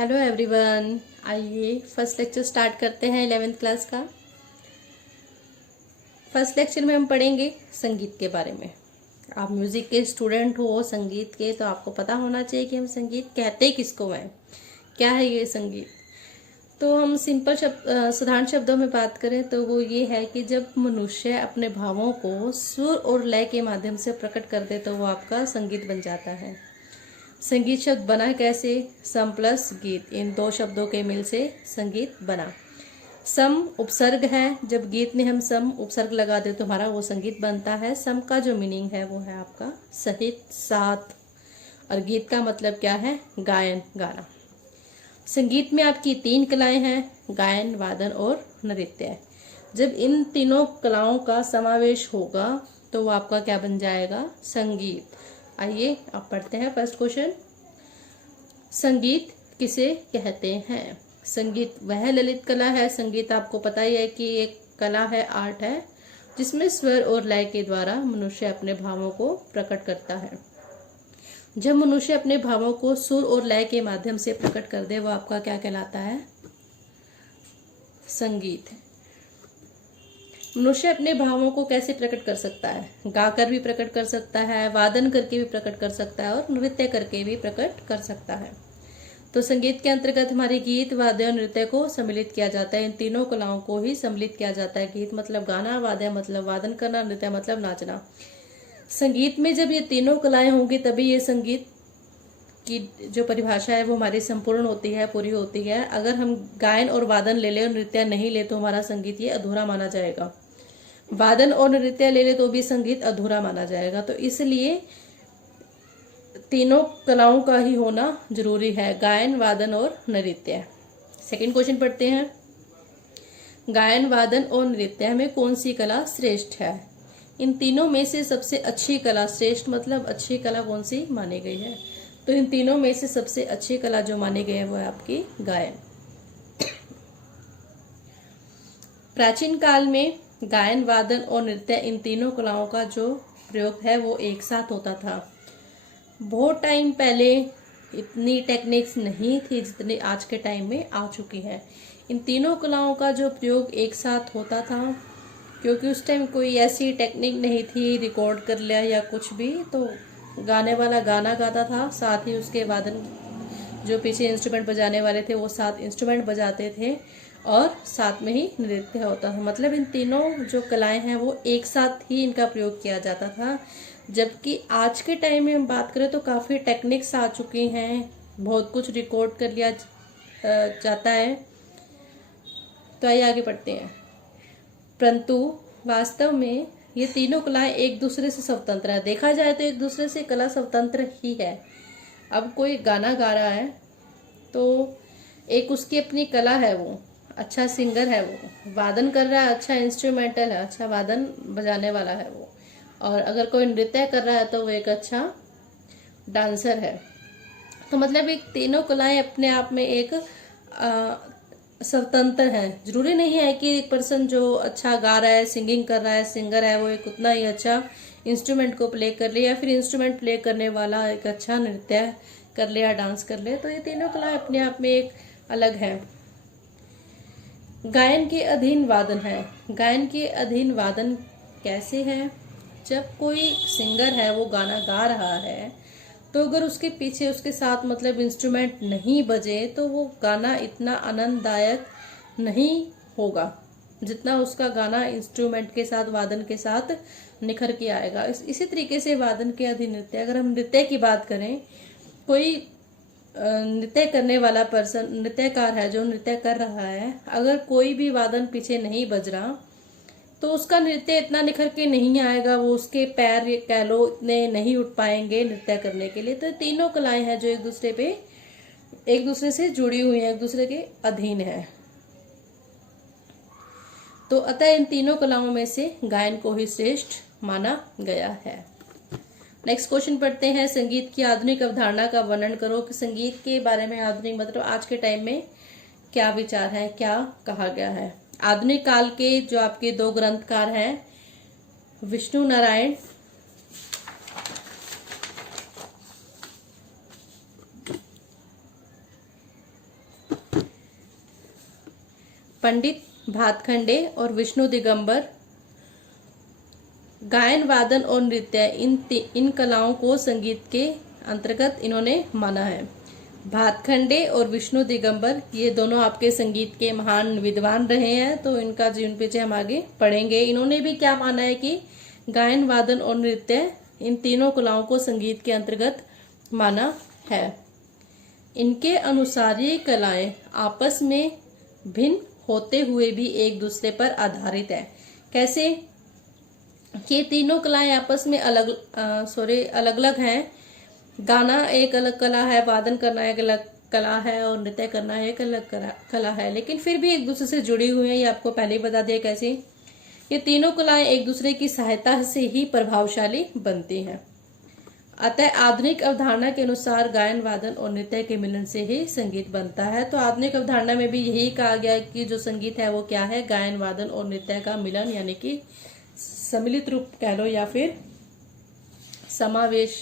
Hello everyone. आइए first lecture start करते हैं 11th क्लास का। फर्स्ट लेक्चर में हम पढ़ेंगे संगीत के बारे में। आप म्यूज़िक के स्टूडेंट हो, संगीत के, तो आपको पता होना चाहिए कि हम संगीत कहते किसको हैं, क्या है ये संगीत। तो हम सिंपल साधारण शब्दों में बात करें तो वो ये है कि जब मनुष्य अपने भावों को सुर और लय के माध्यम से प्रकट कर दे तो वो आपका संगीत बन जाता है। संगीत शब्द बना कैसे? सम प्लस गीत, इन दो शब्दों के मिल से संगीत बना। सम उपसर्ग है, जब गीत में हम सम उपसर्ग लगा दे तो हमारा वो संगीत बनता है। सम का जो मीनिंग है वो है आपका सहित, साथ, और गीत का मतलब क्या है? गायन, गाना। संगीत में आपकी तीन कलाएं हैं, गायन, वादन और नृत्य। जब इन तीनों कलाओं का समावेश होगा तो वो आपका क्या बन जाएगा? संगीत। आइए आप पढ़ते हैं फर्स्ट क्वेश्चन। संगीत किसे कहते हैं? संगीत वह ललित कला है। संगीत आपको पता ही है कि एक कला है, आर्ट है, जिसमें स्वर और लय के द्वारा मनुष्य अपने भावों को प्रकट करता है। जब मनुष्य अपने भावों को सुर और लय के माध्यम से प्रकट कर दे वो आपका क्या कहलाता है? संगीत। मनुष्य अपने भावों को कैसे प्रकट कर सकता है? गाकर भी प्रकट कर सकता है, वादन करके भी प्रकट कर सकता है, और नृत्य करके भी प्रकट कर सकता है। तो संगीत के अंतर्गत हमारे गीत, वाद्य और नृत्य को सम्मिलित किया जाता है। इन तीनों कलाओं को ही सम्मिलित किया जाता है। गीत मतलब गाना, वाद्य मतलब वादन करना, नृत्य मतलब नाचना। संगीत में जब ये तीनों कलाएं होंगी तभी ये संगीत की जो परिभाषा है वो हमारी संपूर्ण होती है, पूरी होती है। अगर हम गायन और वादन ले लें और नृत्य नहीं ले तो हमारा संगीत ये अधूरा माना जाएगा। वादन और नृत्य ले ले तो भी संगीत अधूरा माना जाएगा। तो इसलिए तीनों कलाओं का ही होना जरूरी है, गायन, वादन और नृत्य। सेकंड क्वेश्चन पढ़ते हैं। गायन, वादन और नृत्य में कौन सी कला श्रेष्ठ है? इन तीनों में से सबसे अच्छी कला, श्रेष्ठ मतलब अच्छी कला कौन सी मानी गई है? तो इन तीनों में से सबसे अच्छी कला जो मानी गई है वो है आपकी गायन। प्राचीन काल में गायन, वादन और नृत्य, इन तीनों कलाओं का जो प्रयोग है वो एक साथ होता था। बहुत टाइम पहले इतनी टेक्निक्स नहीं थी जितनी आज के टाइम में आ चुकी है। इन तीनों कलाओं का जो प्रयोग एक साथ होता था क्योंकि उस टाइम कोई ऐसी टेक्निक नहीं थी, रिकॉर्ड कर लिया या कुछ भी, तो गाने वाला गाना गाता था, साथ ही उसके वादन जो पीछे इंस्ट्रूमेंट बजाने वाले थे वो साथ इंस्ट्रूमेंट बजाते थे, और साथ में ही नृत्य होता था। मतलब इन तीनों जो कलाएं हैं वो एक साथ ही इनका प्रयोग किया जाता था। जबकि आज के टाइम में हम बात करें तो काफ़ी टेक्निक्स आ चुकी हैं, बहुत कुछ रिकॉर्ड कर लिया जाता है। तो आइए आगे बढ़ते हैं। परंतु वास्तव में ये तीनों कलाएं एक दूसरे से स्वतंत्र है। देखा जाए तो एक दूसरे से कला स्वतंत्र ही है। अब कोई गाना गा रहा है तो एक उसकी अपनी कला है, वो अच्छा सिंगर है, वो वादन कर रहा है, अच्छा इंस्ट्रूमेंटल है, अच्छा वादन बजाने वाला है वो, और अगर कोई नृत्य कर रहा है तो वो एक अच्छा डांसर है। तो मतलब एक तीनों कलाएं अपने आप में एक स्वतंत्र है। जरूरी नहीं है कि एक पर्सन जो अच्छा गा रहा है, सिंगिंग कर रहा है, सिंगर है, वो एक उतना ही अच्छा इंस्ट्रूमेंट को प्ले कर ले, या फिर इंस्ट्रूमेंट प्ले करने वाला एक अच्छा नृत्य कर ले या डांस कर ले। तो ये तीनों कलाएं अपने आप में एक अलग है। गायन के अधीन वादन है। गायन के अधीन वादन कैसे है? जब कोई सिंगर है वो गाना गा रहा है तो अगर उसके पीछे उसके साथ मतलब इंस्ट्रूमेंट नहीं बजे तो वो गाना इतना आनंददायक नहीं होगा जितना उसका गाना इंस्ट्रूमेंट के साथ, वादन के साथ निखर के आएगा। इसी तरीके से वादन के अधीन नृत्य। अगर हम नृत्य की बात करें, कोई नृत्य करने वाला पर्सन, नृत्यकार है जो नृत्य कर रहा है, अगर कोई भी वादन पीछे नहीं बज रहा तो उसका नृत्य इतना निखर के नहीं आएगा, वो उसके पैर कह लो इतने नहीं उठ पाएंगे नृत्य करने के लिए। तो तीनों कलाएं हैं जो एक दूसरे से जुड़ी हुई हैं, एक दूसरे के अधीन है। तो अतः इन तीनों कलाओं में से गायन को ही श्रेष्ठ माना गया है। नेक्स्ट क्वेश्चन पढ़ते हैं। संगीत की आधुनिक अवधारणा का वर्णन करो। कि संगीत के बारे में आधुनिक मतलब आज के टाइम में क्या विचार है, क्या कहा गया है। आधुनिक काल के जो आपके दो ग्रंथकार हैं, विष्णु नारायण पंडित भातखंडे और विष्णु दिगंबर गायन वादन और नृत्य इन कलाओं को संगीत के अंतर्गत इन्होंने माना है। भातखंडे और विष्णु दिगंबर ये दोनों आपके संगीत के महान विद्वान रहे हैं, तो इनका जीवन परिचय हम आगे पढ़ेंगे। इन्होंने भी क्या माना है कि गायन वादन और नृत्य इन तीनों कलाओं को संगीत के अंतर्गत माना है। इनके अनुसार ये कलाएं आपस में भिन्न होते हुए भी एक दूसरे पर आधारित है। कैसे कि तीनों कलाएं आपस में अलग अलग हैं। गाना एक अलग कला है, वादन करना एक अलग कला है और नृत्य करना एक अलग कला है, लेकिन फिर भी एक दूसरे से जुड़ी हुई हैं। ये आपको पहले ही बता दिया कैसे। ये तीनों कलाएं एक दूसरे की सहायता से ही प्रभावशाली बनती हैं। अतः आधुनिक अवधारणा के अनुसार गायन वादन और नृत्य के मिलन से ही संगीत बनता है। तो आधुनिक अवधारणा में भी यही कहा गया कि जो संगीत है वो क्या है, गायन वादन और नृत्य का मिलन, यानी कि सम्मिलित रूप कह लो या फिर समावेश